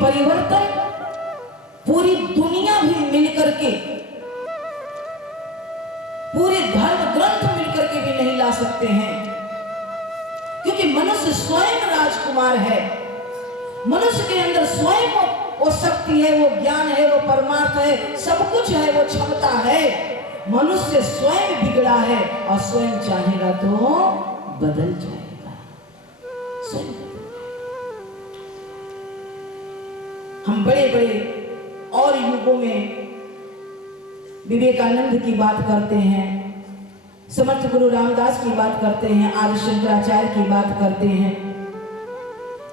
परिवर्तन पूरी दुनिया भी मिलकर के, पूरे धर्म ग्रंथ मिलकर के भी नहीं ला सकते हैं, क्योंकि मनुष्य स्वयं राजकुमार है। मनुष्य के अंदर स्वयं वो शक्ति है, वो ज्ञान है, वो परमार्थ है, सब कुछ है, वो क्षमता है। मनुष्य स्वयं बिगड़ा है और स्वयं चाहेगा तो बदल जाएगा, स्वयं। हम बड़े बड़े और युगों में विवेकानंद की बात करते हैं, समर्थ गुरु रामदास की बात करते हैं, आदि शंकराचार्य की बात करते हैं।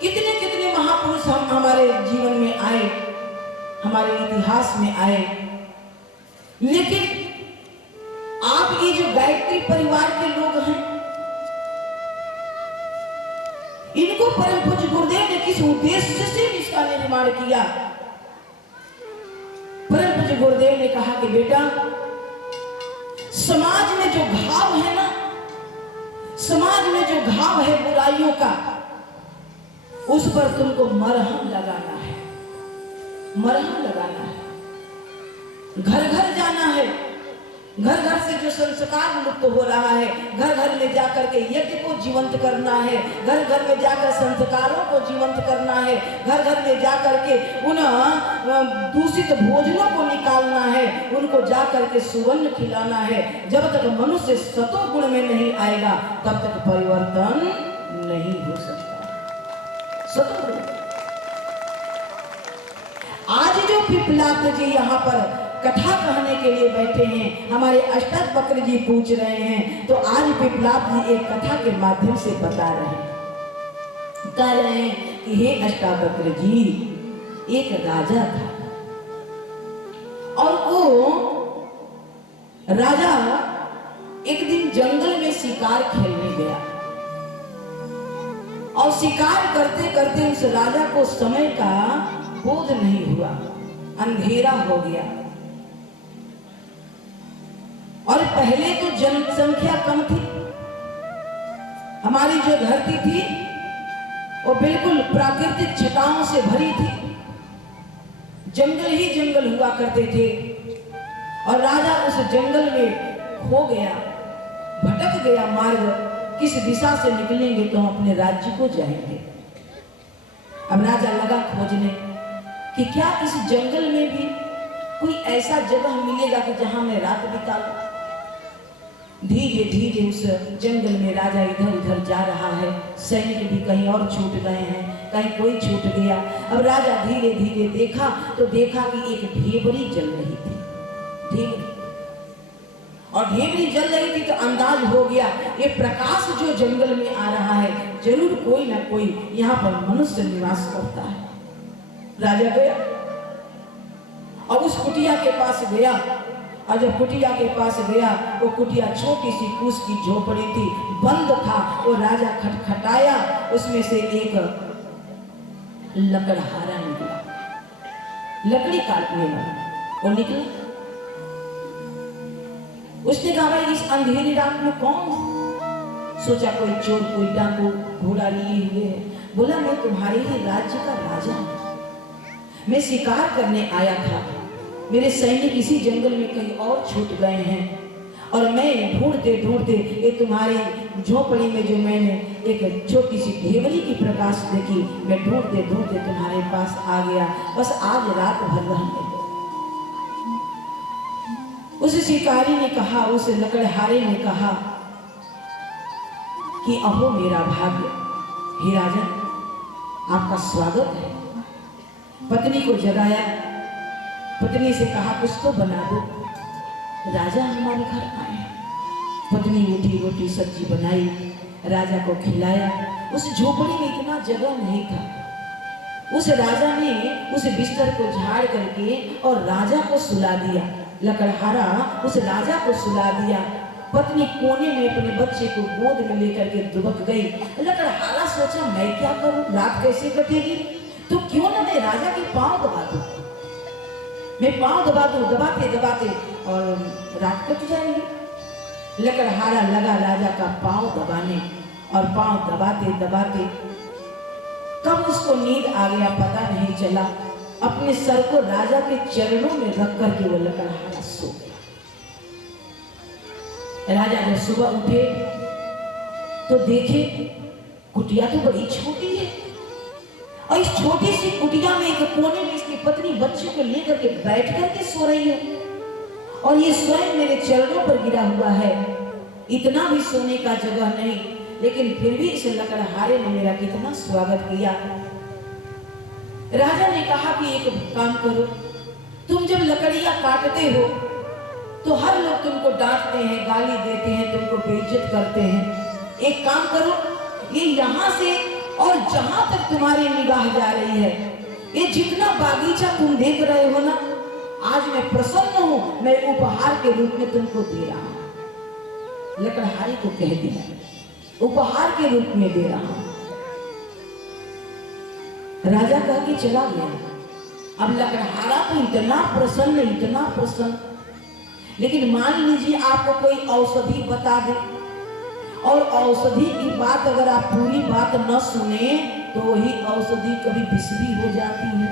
कितने कितने महापुरुष हम हमारे जीवन में आए, हमारे इतिहास में आए। लेकिन आप ये जो गायत्री परिवार के लोग हैं, इनको परम पूज्य गुरुदेव ने किस उद्देश्य से इसका निर्माण किया? परम पूज्य गुरुदेव ने कहा कि बेटा, समाज में जो घाव है ना, समाज में जो घाव है बुराइयों का, उस पर तुमको मरहम लगाना है, मरहम लगाना है। घर घर जाना है, घर घर से जो संस्कार लुप्त हो रहा है, घर घर में जाकर के यज्ञ को जीवंत करना है, घर घर में जाकर संस्कारों को जीवंत करना है, घर घर में जाकर के उन दूषित भोजनों को निकालना है, उनको जाकर के सुवर्ण खिलाना है। जब तक मनुष्य सतो गुण में नहीं आएगा तब तक परिवर्तन नहीं हो सकता। सतो गुण। आज जो पिपलाद जी यहाँ पर कथा कहने के लिए बैठे हैं, हमारे अष्टावक्र जी पूछ रहे हैं, तो आज पिपलाद जी एक कथा के माध्यम से बता रहे हैं, कह रहे हैं कि हे अष्टावक्र जी, एक राजा था और वो राजा एक दिन जंगल में शिकार खेलने गया और शिकार करते करते उस राजा को समय का बोध नहीं हुआ, अंधेरा हो गया। और पहले तो जनसंख्या कम थी, हमारी जो धरती थी वो बिल्कुल प्राकृतिक छटाओं से भरी थी, जंगल ही जंगल हुआ करते थे। और राजा उस जंगल में खो गया, भटक गया मार्ग, किस दिशा से निकलेंगे तो हम अपने राज्य को जाएंगे। अब राजा लगा खोजने कि क्या इस जंगल में भी कोई ऐसा जगह मिलेगा कि जहां मैं रात बिता लूं। धीरे धीरे उस जंगल में राजा इधर उधर जा रहा है, सैनिक भी कहीं और छूट गए हैं, कहीं कोई छूट गया। अब राजा धीरे धीरे देखा तो देखा कि एक ढेबरी जल रही थी, ढेबरी, और ढेबरी जल रही थी तो अंदाज हो गया ये प्रकाश जो जंगल में आ रहा है, जरूर कोई ना कोई यहाँ पर मनुष्य निवास करता है। राजा गया और उस कुटिया के पास गया, और जब कुटिया के पास गया, वो कुटिया छोटी सी कूस की झोपड़ी थी, बंद था। वो राजा खटखटाया, उसमें से एक लकड़हारा निकला, लकड़ी काटने वाला वो निकला। उसने कहा भाई इस अंधेरी रात में कौन? सोचा कोई चोर, कोई डाकू घोड़ा लिए हुए है। बोला मैं तुम्हारे ही राज्य का राजा हूं, मैं शिकार करने आया था, मेरे सैनिक इसी जंगल में कहीं और छूट गए हैं, और मैं ढूंढते ढूंढते ये तुम्हारी झोपड़ी में जो मैंने एक छोटी सी ढेबरी की प्रकाश देखी, मैं ढूंढते ढूंढते तुम्हारे पास आ गया, बस आज रात भर रहने दो। उस शिकारी ने कहा, उस लकड़हारे ने कहा कि अहो मेरा भाग्य, हे राजा आपका स्वागत है। पत्नी को जगाया, पत्नी से कहा कुछ तो बना दो, राजा हमारे घर आए। पत्नी उठी, रोटी सब्जी बनाई, राजा को खिलाया। उस झोपड़ी में इतना जगह नहीं था, उस राजा ने उस बिस्तर को झाड़ करके और राजा को सुला दिया। लकड़हारा उस राजा को सुला दिया। पत्नी कोने में अपने बच्चे को गोद में लेकर के दुबक गई। लकड़हारा सोचा मैं क्या करूं, रात कैसे कटेगी, तो क्यों ना मैं राजा के पांव दबा दूं, मैं पांव दबा दूं, दबाते दबाते और रात कट जाएगी। लकड़हारा लगा राजा का पांव दबाने, और पांव दबाते दबाते कब उसको नींद आ गया पता नहीं चला। अपने सर को राजा के चरणों में रख करके वो लकड़हारा सो गया। राजा जब सुबह उठे तो देखे कुटिया तो बड़ी छोटी है और इस छोटी सी कुटिया में एक कोने में इसकी पत्नी बच्चे को लेकर के बैठ करके सो रही है और ये स्वयं मेरे चरणों पर गिरा हुआ है। इतना भी सोने का जगह नहीं, लेकिन फिर भी इस लकड़हारे ने मेरा कितना स्वागत किया। राजा ने कहा कि एक काम करो, तुम जब लकड़ियां काटते हो तो हर लोग तुमको डांटते हैं, गाली देते हैं, तुमको बेइज्जत करते हैं। एक काम करो, ये यहाँ से और जहां तक तुम्हारी निगाह जा रही है, ये जितना बागीचा तुम देख रहे हो ना, आज मैं प्रसन्न हूं, मैं उपहार के रूप में तुमको दे रहा हूं। लकड़हारे को कह दिया, उपहार के रूप में दे रहा हूं। राजा कह के चला गया। अब लकड़हारा तो इतना प्रसन्न, लेकिन मान लीजिए आपको कोई औषधि बता दे और औषधि की बात अगर आप पूरी बात न सुने तो वही औषधि कभी विष भी हो जाती है।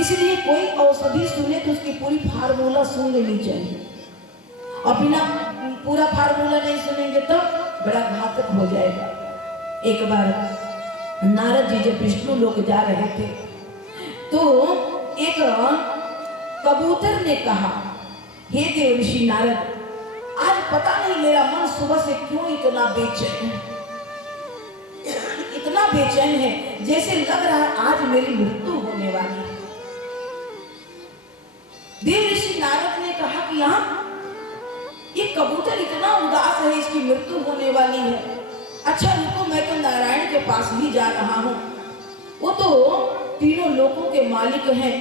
इसलिए कोई औषधि सुने तो उसकी पूरी फार्मूला सुन लेनी चाहिए और बिना पूरा फार्मूला नहीं सुनेंगे तो बड़ा घातक हो जाएगा। एक बार नारद जी जब विष्णु लोक जा रहे थे तो एक कबूतर ने कहा, हे देव ऋषि नारद, आज पता नहीं मेरा मन सुबह से क्यों इतना बेचैन है, इतना बेचैन है जैसे लग रहा है आज मेरी मृत्यु होने वाली है। देव ऋषि नारद ने कहा कि यहाँ ये कबूतर इतना उदास है, इसकी मृत्यु होने वाली है। अच्छा रुको, मैं तो नारायण के पास ही जा रहा हूं, वो तो तीनों लोकों के मालिक हैं,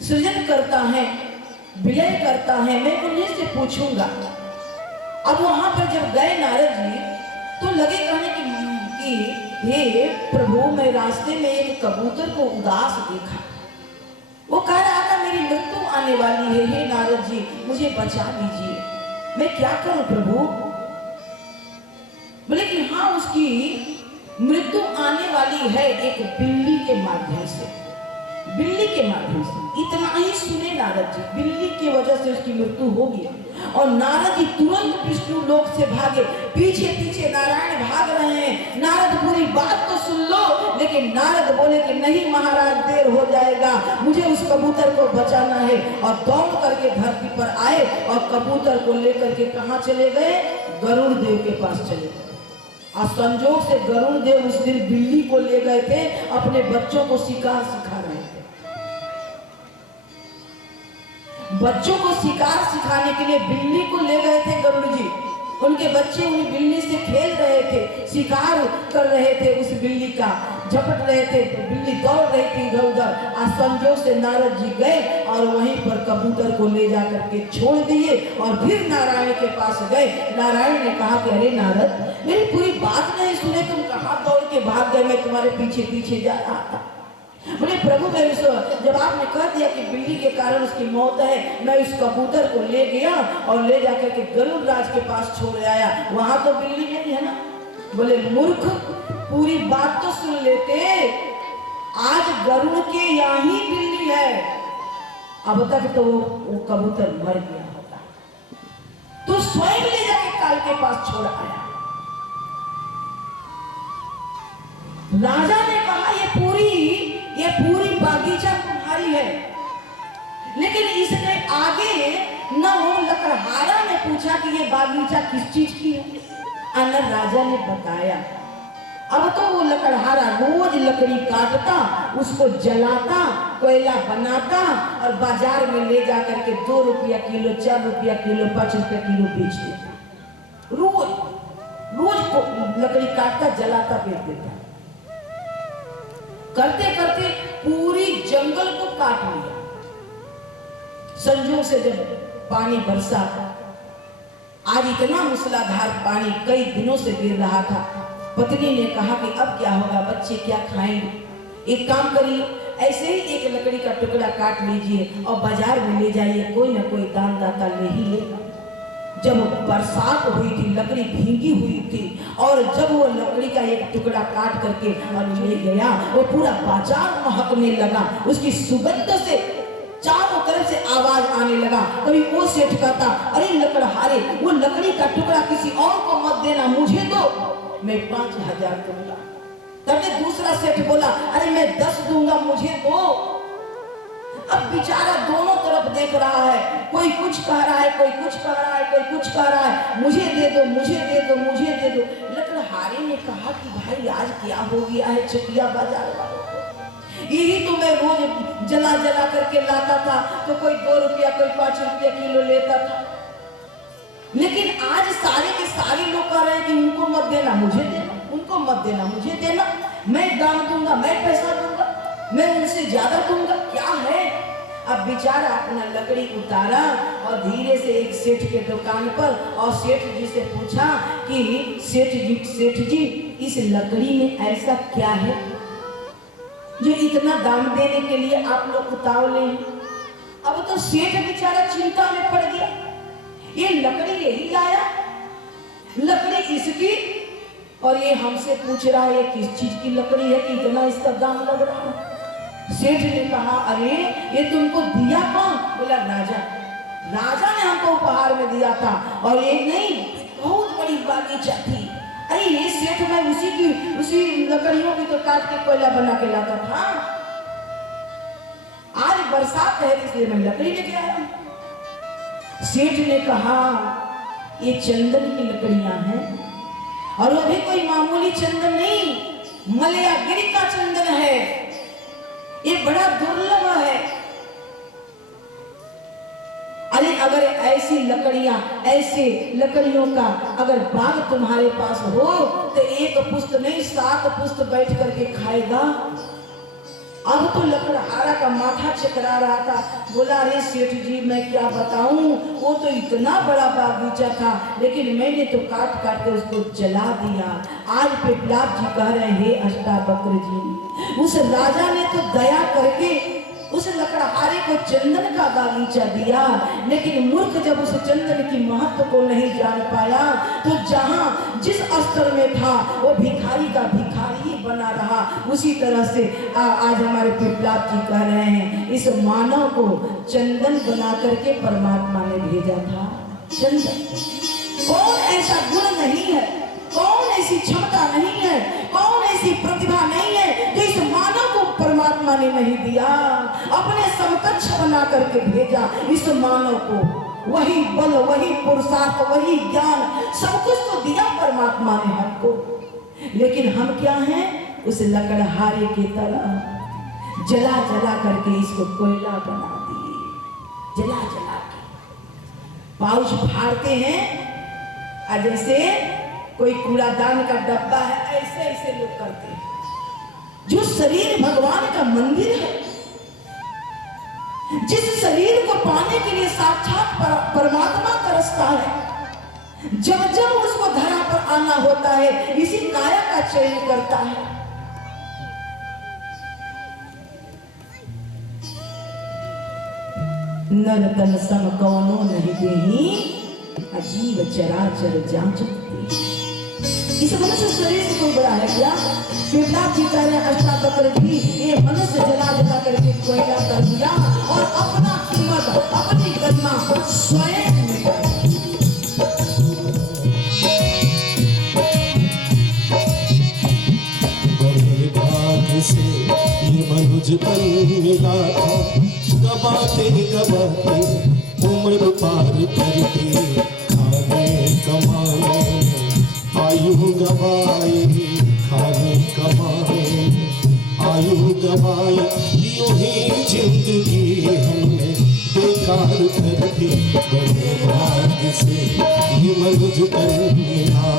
सृजन करता है, विलय करता है, मैं उन्हीं से पूछूंगा। अब वहां पर जब गए नारद जी तो लगे कहने कि हे प्रभु, मैं रास्ते में एक कबूतर को उदास देखा, वो कह रहा था मेरी मृत्यु आने वाली है, हे नारद जी मुझे बचा लीजिए, मैं क्या करूं प्रभु। बोले कि हाँ, उसकी मृत्यु आने वाली है एक बिल्ली के माध्यम से, बिल्ली के माध्यम से। इतना ही सुने नारद जी, बिल्ली की वजह से उसकी मृत्यु होगी। और नारद जी तुरंत विष्णु लोक से भागे, पीछे पीछे नारायण भाग रहे हैं। नारद पूरी बात तो सुन लो, लेकिन नारद बोले कि नहीं महाराज, देर हो जाएगा, मुझे उस कबूतर को बचाना है। और दौड़ करके धरती पर आए और कबूतर को लेकर के कहाँ चले गए, गरुड़ देव के पास चले गए। और संजोग से गरुड़ देव उस दिन बिल्ली को ले गए थे, अपने बच्चों को शिकार सिखा रहे थे। बच्चों को शिकार सिखाने के लिए बिल्ली को ले गए थे गरुड़ जी। उनके बच्चे उन बिल्ली से खेल रहे थे, शिकार कर रहे थे, उस बिल्ली का झपट रहे थे, बिल्ली दौड़ रही थी इधर उधर। और संजोग से नारद जी गए और वहीं पर कबूतर को ले जा करके छोड़ दिए और फिर नारायण के पास गए। नारायण ने कहा कि अरे नारद, मेरी पूरी बात नहीं सुने, तुम कहाँ दौड़ के भाग गए, मैं तुम्हारे पीछे पीछे जा रहा था। बोले प्रभु, मैं जब आपने कह दिया कि बिल्ली के कारण उसकी मौत है, मैं उस कबूतर को ले गया और ले जाकर के गरुड़ राज के पास छोड़ आया, वहां तो बिल्ली नहीं है ना। बोले मूर्ख, पूरी बात तो सुन लेते, आज गरुड़ के यहाँ ही बिल्ली है, अब तक तो वो कबूतर मर गया होता, तो स्वयं ले जाके काल के पास छोड़ आया। राजा ने कहा ये पूरी बागीचा तुम्हारी है, लेकिन इसने आगे न वो लकड़हारा ने पूछा कि ये बागीचा किस चीज की है, अनर राजा ने बताया। अब तो वो लकड़हारा रोज लकड़ी काटता, उसको जलाता, कोयला बनाता और बाजार में ले जाकर के 2 रुपया किलो, 4 रुपया किलो, 5 रुपया किलो बेच देता। रोज को लकड़ी काटता, जलाता, बेच देता। करते करते पूरी जंगल को काट लिया। संजोग से जब पानी बरसा, आज इतना मूसलाधार पानी कई दिनों से गिर रहा था, पत्नी ने कहा कि अब क्या होगा, बच्चे क्या खाएंगे, एक काम करिए, ऐसे ही एक लकड़ी का टुकड़ा काट लीजिए और बाजार में ले जाइए, कोई ना कोई दानदाता ले ही लेगा। जब बरसात हुई थी, लकड़ी भीगी हुई थी, और जब वो लकड़ी का एक टुकड़ा काट करके और ले गया, वो पूरा बाजार महकने लगा। उसकी सुगंध से चारों तरफ से आवाज आने लगा। कभी वो सेठ कहता, अरे लकड़हारे, वो लकड़ी का टुकड़ा किसी और को मत देना, मुझे दो, मैं 5,000 दूंगा। तब दूसरा सेठ बोला, अरे मैं 10 दूंगा, मुझे दो। अब बेचारा दोनों तरफ देख रहा है, कोई कुछ कह रहा है, कोई कुछ कह रहा है, कोई कुछ कह रहा है, मुझे दे दो, मुझे दे दो, मुझे दे दो। लकड़हारे ने कहा कि भाई आज क्या हो गया है चकिया बाजार वालों को, यही तो मैं रोज जला जला करके लाता था, तो कोई 2 रुपया, कोई 5 रुपया किलो लेता था, लेकिन आज सारे के सारे लोग कह रहे हैं कि उनको मत देना, मुझे देना, उनको मत देना, मुझे देना, मैं दाम दूंगा, मैं पैसा दूंगा, मैं उनसे ज्यादा दूंगा, क्या है। अब बेचारा अपना लकड़ी उतारा और धीरे से एक सेठ के दुकान पर, और सेठ जी से पूछा कि सेठ जी इस लकड़ी में ऐसा क्या है जो इतना दाम देने के लिए आप लोग उतावले हैं। अब तो सेठ बेचारा चिंता में पड़ गया, ये लकड़ी यही लाया, लकड़ी इसकी, और ये हमसे पूछ रहा है किस चीज की लकड़ी है कि इतना इसका दाम लग रहा है। सेठ ने कहा, अरे ये तुमको दिया कौन? बोला राजा, राजा ने हमको उपहार में दिया था, और एक नहीं बहुत बड़ी बागीचा थी। अरे ये सेठ मैं उसी लकड़ियों की तो काट के कोयला बना के लाता था, आज बरसात है इसलिए मैं लकड़ी लेके आया हूं। सेठ ने कहा, ये चंदन की लकड़ियां हैं, और वो भी कोई मामूली चंदन नहीं, मलयागिरी का चंदन है, ये बड़ा दुर्लभ है। अरे अगर ऐसी लकड़ियां, ऐसे लकड़ियों का अगर बाग तुम्हारे पास हो तो एक पुष्ट नहीं 7 पुष्ट बैठ करके खाएगा। अब तो लकड़हारा का माथा चकरा रहा था, बोला, अरे सेठ जी मैं क्या बताऊं, वो तो इतना बड़ा बागीचा था, लेकिन मैंने तो काट काट कर उसको जला दिया। आज पिपलाद जी कह रहे हैं, अष्टावक्र जी, उस राजा ने तो दया करके उस लकड़हारे को चंदन का बागीचा दिया, लेकिन मूर्ख जब उस चंदन की महत्व को नहीं जान पाया तो जहां जिस स्तर में था वो भिखारी का भिखारी ही बना रहा। उसी तरह से आज हमारे पिपलाद जी कह रहे हैं, इस मानव को चंदन बना करके परमात्मा ने भेजा था। चंदन, कौन ऐसा गुण नहीं है, कौन ऐसी क्षमता नहीं है, कौन ऐसी प्रतिभा नहीं है जो इस मानव को परमात्मा ने नहीं दिया, अपने समकक्ष बना करके भेजा इस मानव को। वही बल, वही पुरुषार्थ, वही ज्ञान, सब कुछ तो दिया परमात्मा ने हमको, लेकिन हम क्या हैं, उस लकड़हारे की तरह जला जला करके इसको कोयला बना दिए। जला जला के पाउच फाड़ते हैं, जैसे कोई कूड़ादान का डब्बा है, ऐसे ऐसे लोग करते हैं। जो शरीर भगवान का मंदिर है, जिस शरीर को पाने के लिए साक्षात परमात्मा तरसता है, जब जब उसको धरा पर आना होता है, इसी काया का चयन करता है। नर तन सम कौनो नहीं देही, अजीव चराचर जांचत। इस मनुष्य शरीर से कोई बड़ा है क्या? पिपलाद जी कह रहे हैं, अष्टावक्र जी, ये मनुष्य जला जला करके कोयला कर दिया और अपना कीमत, अपनी गरिमा स्वयं मिटा। बड़े भाग से ये मनुज तन मिला था, कबाते कबाते उम्र पार करके खाने कमाने आयु गवाए, खाने कमाए आयु गवाए, यूं ही जिंदगी हमने बेकार कर दी। बड़े भाग से ये मनुज तन मिला।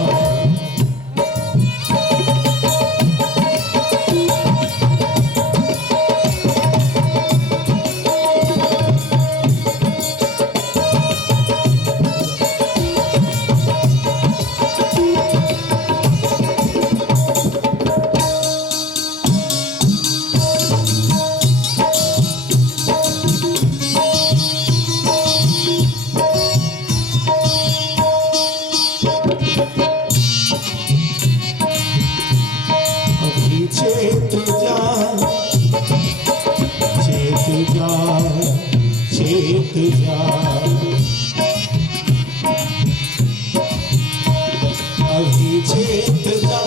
अभी चेत जा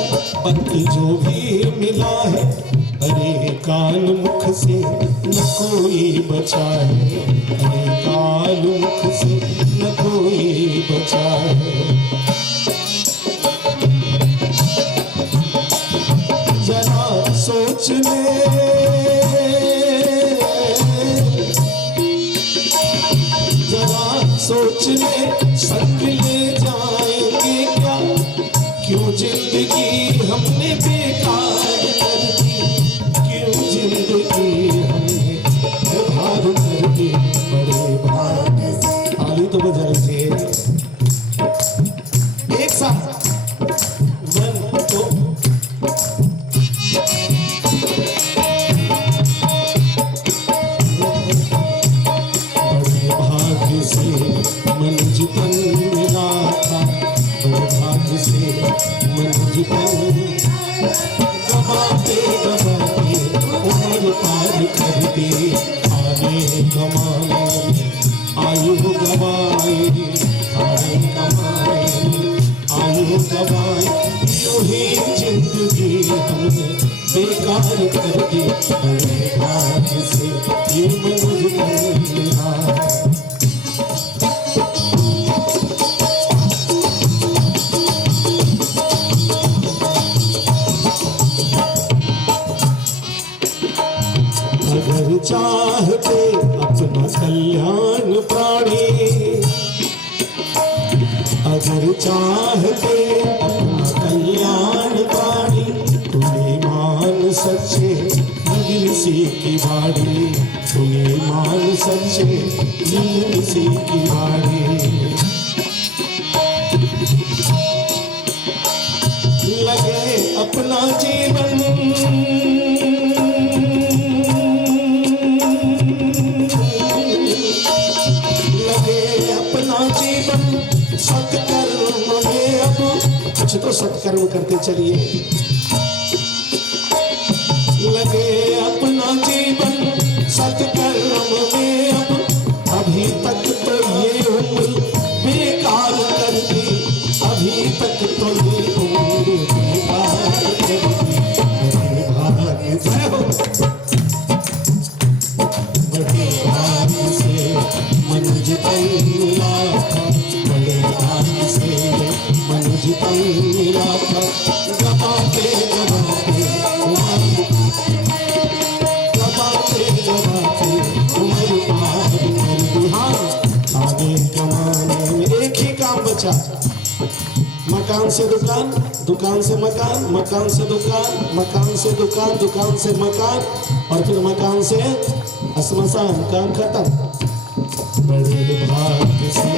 पत जो भी मिला है, अरे काल मुख से न कोई बचा है, अरे काल मुख से न कोई बचा है। जरा सोच ले, जरा सोच ले, संग ले जाएंगे क्या, क्यों जिंदगी हमने बेकार कर दी, क्यों जिंदगी हमने बेकार कर दी, बड़े भाग से। ताली तो बजा रहे थे एक साथ, वन तो से मनुज तन मिला था, बड़े भाग्य से मनुज तन, गवाते गवाते उम्र पार कर दे, आने कमाने आयु गवाए, आने कमाने आयु गवाए, यूं ही जिंदगी हमने बेकार कर दी, बड़े भाग्य से ये मनुज तन मिला। अगर चाहते अपना कल्याण प्राणी, अगर चाहते अपना कल्याण प्राणी, तुम्हें मान सच्चे नील सी की बाड़ी, तुम्हें मान सच्चे नील सी की बाड़ी। लगे अपना जीवन, सत्कर्म में अब कुछ तो सत्कर्म करते चलिए, लगे अपना जीवन सत्कर्म में अब, अभी तक तो ये उम्र बेकार कर दी, अभी तक तो ये उम्र बेकार कर दी, बड़े भाग्य से, बड़े भाग्य से मनुज तन मिला था, बड़े भाग्य से मनुज तन मिला था, गवाते गवाते उम्र पार कर दी। हाँ, आगे कमाने में एक ही काम बचा, मकान से दुकान, दुकान से मकान, मकान से दुकान, मकान से दुकान, दुकान से मकान, और फिर मकान से श्मशान, काम खत्म। बड़े भाग्य से